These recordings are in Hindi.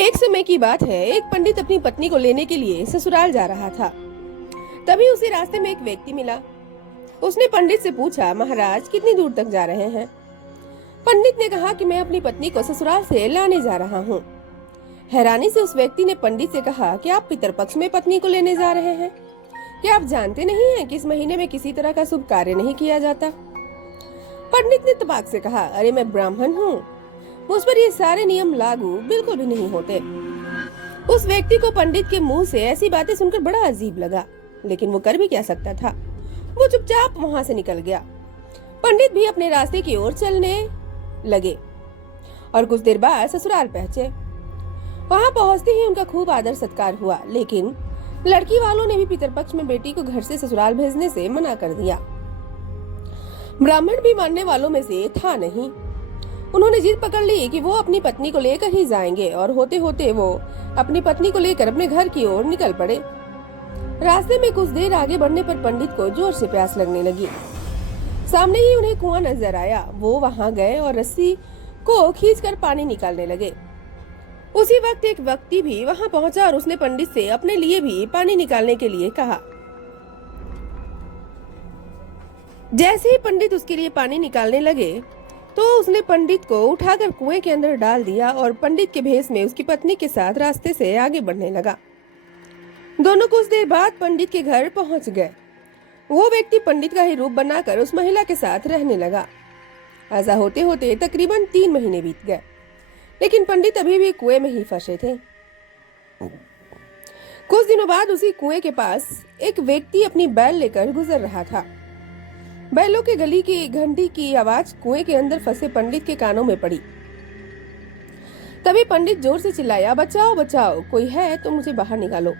एक समय की बात है, एक पंडित अपनी पत्नी को लेने के लिए ससुराल जा रहा था। तभी उसे रास्ते में एक व्यक्ति मिला। उसने पंडित से पूछा, महाराज कितनी दूर तक जा रहे हैं? पंडित ने कहा कि मैं अपनी पत्नी को ससुराल से लाने जा रहा हूँ। हैरानी से उस व्यक्ति ने पंडित से कहा कि आप पितरपक्ष में पत्नी को लेने जा रहे हैं? क्या आप जानते नहीं हैं कि इस महीने में किसी तरह का शुभ कार्य नहीं किया जाता? पंडित ने तबाक से कहा, अरे मैं ब्राह्मण हूँ, मुझ पर ये सारे नियम लागू बिल्कुल भी नहीं होते। उस व्यक्ति को पंडित के मुंह से ऐसी बातें सुनकर बड़ा अजीब लगा, लेकिन वो कर भी क्या सकता था। वो चुपचाप वहां से निकल गया। पंडित भी अपने रास्ते की ओर चलने लगे और कुछ देर बाद ससुराल पहुंचे। वहां पहुंचते ही उनका खूब आदर सत्कार हुआ, लेकिन लड़की वालों ने भी पितरपक्ष में बेटी को घर से ससुराल भेजने से मना कर दिया। ब्राह्मण भी मानने वालों में से था नहीं। उन्होंने जिद पकड़ ली कि वो अपनी पत्नी को लेकर ही जाएंगे और होते होते वो अपनी पत्नी को लेकर अपने घर की ओर निकल पड़े। रास्ते में कुछ देर आगे बढ़ने पर पंडित को जोर से प्यास लगने लगी। सामने ही उन्हें कुआं नजर आया। वो वहां गए और रस्सी को खींचकर पानी निकालने लगे। उसी वक्त एक व्यक्ति भी वहां पहुंचा और उसने पंडित से अपने लिए भी पानी निकालने के लिए कहा। जैसे ही पंडित उसके लिए पानी निकालने लगे तो उसने पंडित को उठाकर कुएं के अंदर डाल दिया और पंडित के भेष में उसकी पत्नी के साथ रास्ते से आगे बढ़ने लगा। दोनों कुछ देर बाद पंडित के घर पहुंच गए। वो व्यक्ति पंडित का ही रूप बनाकर उस महिला के साथ रहने लगा। ऐसा होते होते तकरीबन 3 महीने बीत गए, लेकिन पंडित अभी भी कुएं में ही फंसे थे। कुछ दिनों बाद उसी कुएं के पास एक व्यक्ति अपनी बैल लेकर गुजर रहा था। बैलों के गली की घंटी की आवाज कुएं के अंदर फंसे पंडित के कानों में पड़ी। तभी पंडित जोर से चिल्लाया, बचाओ बचाओ, कोई है तो मुझे बाहर निकालो।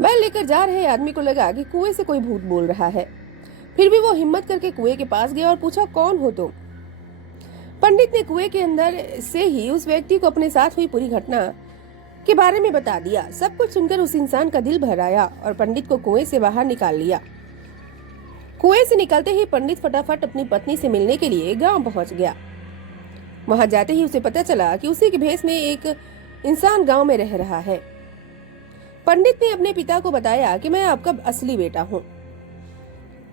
बैल लेकर जा रहे आदमी को लगा कि कुएं से कोई भूत बोल रहा है। फिर भी वो हिम्मत करके कुएं के पास गया और पूछा, कौन हो तुम? पंडित ने कुएं के अंदर से ही उस व्यक्ति को अपने साथ हुई पूरी घटना के बारे में बता दिया। सब कुछ सुनकर उस इंसान का दिल भर आया और पंडित को कुएं से बाहर निकाल लिया। कुएं से निकलते ही पंडित फटाफट अपनी पत्नी से मिलने के लिए गांव पहुंच गया। वहां जाते ही उसे पता चला कि उसी के भेष में एक इंसान गांव में रह रहा है। पंडित ने अपने पिता को बताया कि मैं आपका असली बेटा हूं।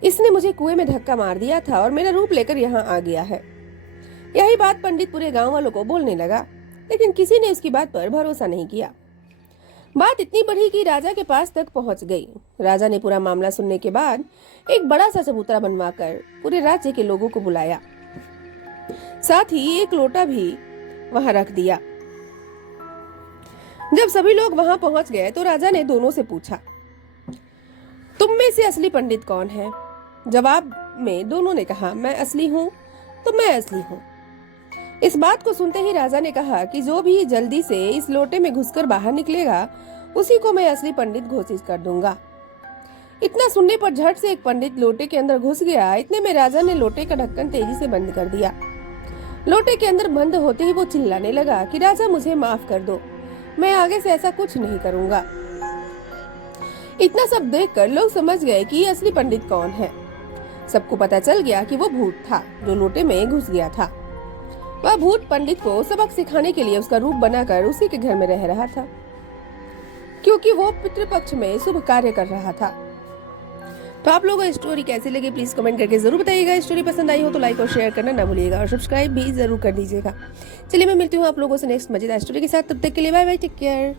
इसने मुझे कुएं में धक्का मार दिया था और मेरा रूप लेकर यहाँ आ गया है। यही बात पंडित पूरे गांव वालों को बोलने लगा, लेकिन किसी ने उसकी बात पर भरोसा नहीं किया। बात इतनी बढ़ी कि राजा के पास तक पहुंच गई। राजा ने पूरा मामला सुनने के बाद एक बड़ा सा चबूतरा बनवाकर पूरे राज्य के लोगों को बुलाया। साथ ही एक लोटा भी वहां रख दिया। जब सभी लोग वहां पहुंच गए तो राजा ने दोनों से पूछा, तुम में से असली पंडित कौन है? जवाब में दोनों ने कहा, मैं असली हूँ तो मैं असली हूँ। इस बात को सुनते ही राजा ने कहा कि जो भी जल्दी से इस लोटे में घुसकर बाहर निकलेगा उसी को मैं असली पंडित घोषित कर दूंगा। इतना सुनने पर झट से एक पंडित लोटे के अंदर घुस गया। इतने में राजा ने लोटे का ढक्कन तेजी से बंद कर दिया। लोटे के अंदर बंद होते ही वो चिल्लाने लगा कि राजा मुझे माफ कर दो, मैं आगे से ऐसा कुछ नहीं करूंगा। इतना सब देखकर लोग समझ गए कि ये असली पंडित कौन है। सबको पता चल गया कि वो भूत था जो लोटे में घुस गया था। वह भूत पंडित को सबक सिखाने के लिए उसका रूप बनाकर उसी के घर में रह रहा था, क्योंकि वो पितृपक्ष में शुभ कार्य कर रहा था। तो आप लोगों को स्टोरी कैसी लगी प्लीज कमेंट करके जरूर बताइएगा। स्टोरी पसंद आई हो तो लाइक और शेयर करना ना भूलिएगा और सब्सक्राइब भी जरूर कर दीजिएगा। चलिए मैं मिलती हूँ आप लोगों से नेक्स्ट मजेदार स्टोरी के साथ। तब तक के लिए बाय बाय, टेक केयर।